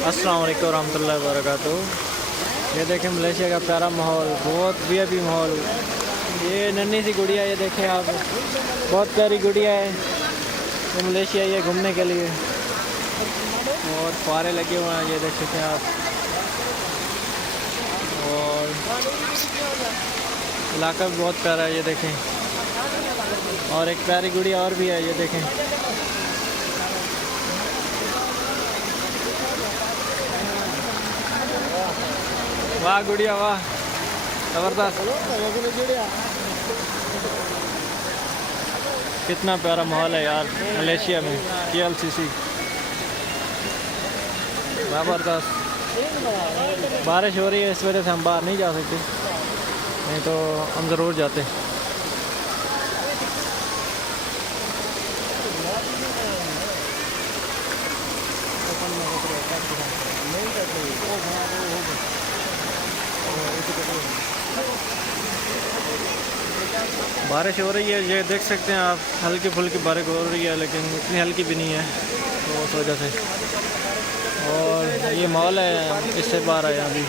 अस्सलाम वालेकुम रहमतुल्लाहि व बरकातुहू। ये देखें मलेशिया का प्यारा माहौल, बहुत वीआईपी माहौल। ये नन्ही सी गुड़िया, ये देखें आप, बहुत प्यारी गुड़िया है। ये मलेशिया ये घूमने के लिए, और फुहारे लगे हुए हैं, ये देख सकते हैं आप। और इलाका भी बहुत प्यारा है, ये देखें। और एक प्यारी गुड़िया और भी है, ये देखें। वाह गुड़िया वाह, ज़बरदस्त। कितना प्यारा माहौल है यार मलेशिया में, KLCC ज़बरदस्त। बारिश हो रही है, इस वजह से हम बाहर नहीं जा सकते, नहीं तो हम ज़रूर जाते। बारिश हो रही है, ये देख सकते हैं आप, हल्की फुल्की बारिश हो रही है, लेकिन इतनी हल्की भी नहीं है, तो उस वजह से। और ये मॉल है, इससे बाहर है अभी।